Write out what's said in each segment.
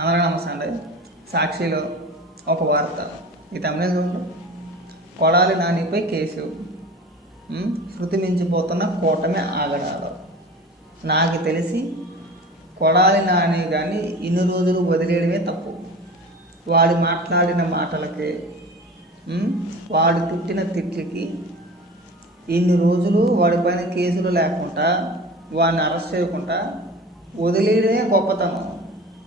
అందరూ నమస్తే సాక్షిలో ఒక వార్త. ఈ తమిళ కొడాలి నానిపై కేసు. శృతి మించిపోతున్న కూటమి ఆగడాలు. నాకు తెలిసి కొడాలి నాని కానీ ఇన్ని రోజులు వదిలేయడమే తప్పు. వాడు మాట్లాడిన మాటలకి వాడు తిట్టిన తిట్లకి ఇన్ని రోజులు వాడి పైన కేసులు లేకుండా వాడిని అరెస్ట్ చేయకుండా వదిలేయడమే గొప్పతనం.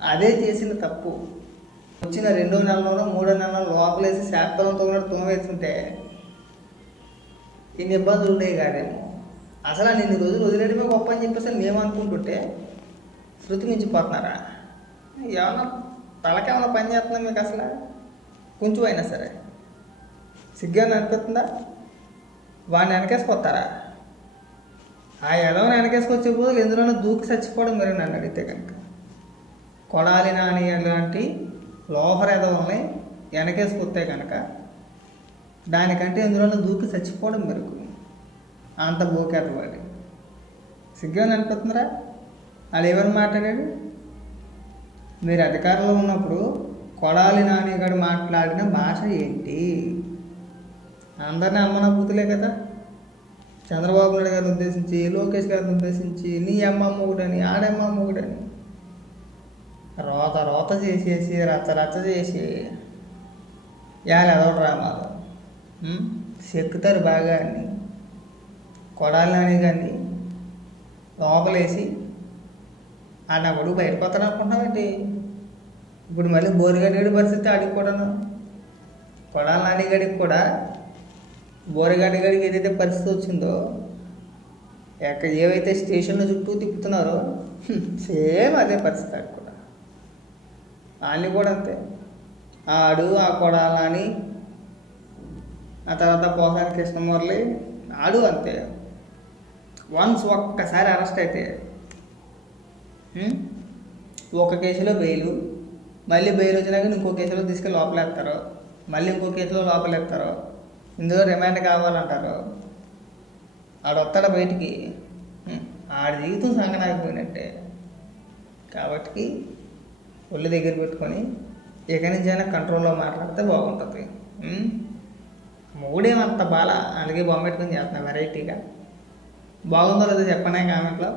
అదే చేసిన తప్పు. వచ్చిన రెండో నెలలోనో మూడో నెలలో లోపలేసి శాస్త్రంతో కూడా తోమేస్తుంటే ఇన్ని ఇబ్బందులు ఉండేవి కాదేమో అసలు ఆ రోజులు వదిలేయడమే గొప్ప అని చెప్పేసి మేము అనుకుంటుంటే శృతి మించిపోతున్నారా ఏమన్నా తలకేమన్నా పని చేస్తున్నాం మీకు అసలు? కొంచెం అయినా సరే. సిగ్గా అనిపిస్తుందా? వాడిని వెనకేసుకొస్తారా? ఆ ఎదవని వెనకేసుకొచ్చే బదులు ఎందులోనో దూకి చచ్చిపోవడం మరి నన్ను అడిగితే కనుక. కొడాలి నాని లాంటి లోహర్ వెనకేసుకొస్తే కనుక దానికంటే ఎందులోనో దూకి చచ్చిపోవడం మెరుగు అంత బోకేత వాడి. సిగ్గేమని అనిపిస్తుందిరా? వాళ్ళు ఎవరు మాట్లాడాడు మీరు అధికారంలో ఉన్నప్పుడు కొడాలి నాని గారు మాట్లాడిన భాష ఏంటి? అందరినీ అమ్మనబూతులే కదా? చంద్రబాబు నాయుడు గారిని ఉద్దేశించి లోకేష్ గారిని ఉద్దేశించి నీ అమ్మ మొగుడని ఆడమ్మ మొగుడని రోత రోత చేసేసి రచ్చ రచ్చ చేసి. యాల ఎదవ డ్రామాలు చెక్కుతారు బాగా అని కొడాలి కానీ లోపలేసి ఆ నా కొడుకు బయటపోతాను అనుకుంటున్నామండి ఇప్పుడు మళ్ళీ బోరిగడ్డి పరిస్థితి ఆడికి కూడాను. కొడాలి నాని కూడా బోరగడిగడికి ఏదైతే పరిస్థితి వచ్చిందో ఎక్కడ ఏవైతే స్టేషన్ల చుట్టూ తిప్పుతున్నారో సేమ్ అదే పరిస్థితి ఆడు వాళ్ళని కూడా అంతే. ఆడు ఆ కొడాలని ఆ తర్వాత పోసాని కృష్ణమురళి ఆడు అంతే. వన్స్ ఒక్కసారి అరెస్ట్ అయితే ఒక కేసులో బెయిలు మళ్ళీ బెయిల్ వచ్చినాక ఇంకో కేసులో తీసుకెళ్ళి లోపలేస్తారు మళ్ళీ ఇంకో కేసులో లోపలేస్తారు ఇందులో రిమాండ్ కావాలంటారు. ఆడు వస్తాడు బయటికి ఆడి జీవితం సంగనాకపోయినట్టే కాబట్టి ఒళ్ళు దగ్గర పెట్టుకొని ఎక్కడి నుంచి అయినా కంట్రోల్లో మాట్లాడితే బాగుంటుంది. మూడేమంత బాల అలాగే బొమ్మ పెట్టుకొని చేస్తున్నా వెరైటీగా. బాగుందో లేదో చెప్పనే కామెంట్లో.